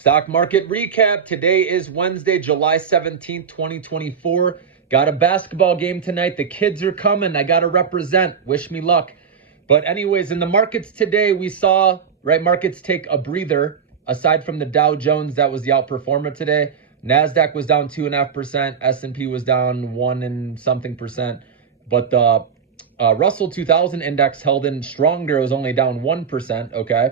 Stock market recap. Today is Wednesday, July 17th, 2024. Got a basketball game tonight. The kids are coming. I got to represent. Wish me luck. But anyways, in the markets today, we saw, markets take a breather. Aside from the Dow Jones, that was the outperformer today. NASDAQ was down 2.5%. S&P was down 1 and something percent. But the Russell 2000 index held in stronger. It was only down 1%, okay?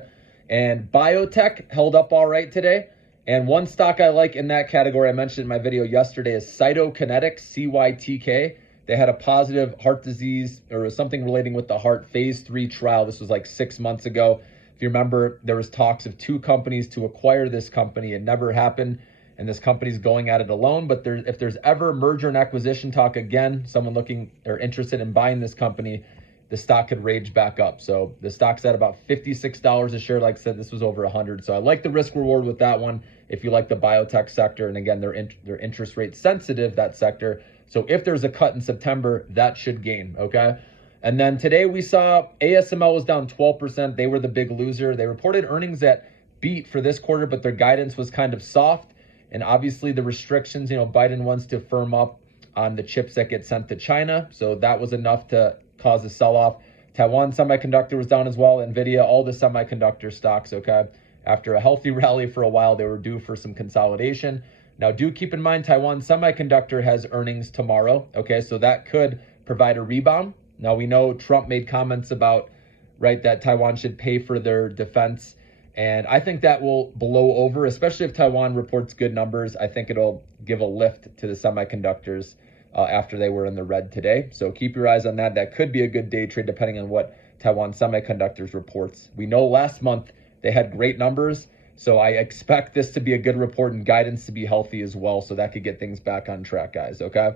And biotech held up all right today. And one stock I like in that category, I mentioned in my video yesterday, is Cytokinetics, CYTK. They had a positive heart disease or something relating with the heart phase 3 trial. This was like 6 months ago. If you remember, there was talks of 2 companies to acquire this company. It never happened, and this company's going at it alone. But if there's ever merger and acquisition talk again, someone looking or interested in buying this company, the stock could rage back up. So the stock's at about $56 a share. Like I said, this was over 100. So I like the risk reward with that one. If you like the biotech sector, and again, they're interest rate sensitive, that sector. So if there's a cut in September, that should gain, okay? And then today we saw ASML was down 12%. They were the big loser. They reported earnings that beat for this quarter, but their guidance was kind of soft. And obviously the restrictions, Biden wants to firm up on the chips that get sent to China. So that was enough to cause a sell-off. Taiwan Semiconductor was down as well. NVIDIA, all the semiconductor stocks, okay? After a healthy rally for a while, they were due for some consolidation. Now, do keep in mind, Taiwan Semiconductor has earnings tomorrow, okay? So that could provide a rebound. Now, we know Trump made comments about, that Taiwan should pay for their defense. And I think that will blow over, especially if Taiwan reports good numbers. I think it'll give a lift to the semiconductors after they were in the red today. So keep your eyes on that. That could be a good day trade depending on what Taiwan Semiconductors reports. We know last month they had great numbers. So I expect this to be a good report and guidance to be healthy as well. So that could get things back on track, guys, okay?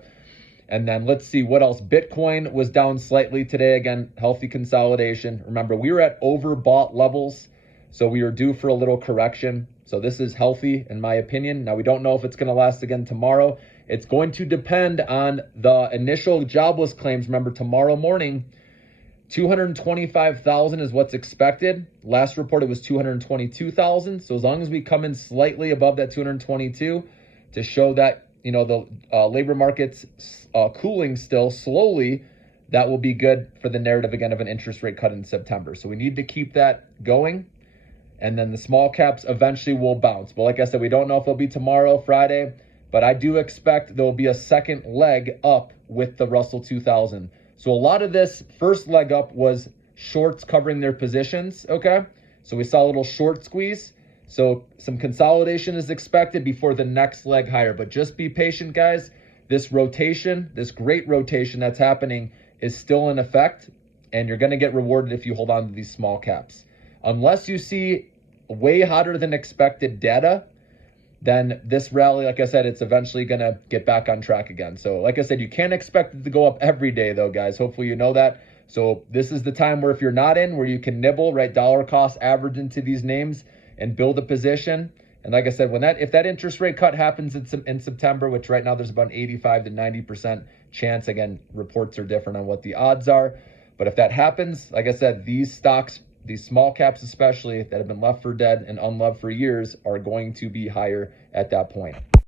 And then let's see what else. Bitcoin was down slightly today. Again, healthy consolidation. Remember, we were at overbought levels. So we are due for a little correction. So this is healthy in my opinion. Now we don't know if it's going to last again tomorrow. It's going to depend on the initial jobless claims. Remember, tomorrow morning, 225,000 is what's expected. Last report, it was 222,000. So as long as we come in slightly above that 222 to show that, the labor market's cooling still slowly, that will be good for the narrative again of an interest rate cut in September. So we need to keep that going. And then the small caps eventually will bounce. But like I said, we don't know if it'll be tomorrow, Friday, but I do expect there'll be a second leg up with the Russell 2000. So a lot of this first leg up was shorts covering their positions, okay? So we saw a little short squeeze. So some consolidation is expected before the next leg higher. But just be patient, guys. This rotation, this great rotation that's happening is still in effect. And you're going to get rewarded if you hold on to these small caps. Unless you see way hotter than expected data, then this rally, like I said, it's eventually going to get back on track again. So like I said, you can't expect it to go up every day though, guys. Hopefully you know that. So this is the time where if you're not in, where you can nibble, dollar cost average into these names and build a position. And like I said, if that interest rate cut happens in September, which right now there's about an 85 to 90% chance, again, reports are different on what the odds are. But if that happens, like I said, these stocks, these small caps especially, that have been left for dead and unloved for years, are going to be higher at that point.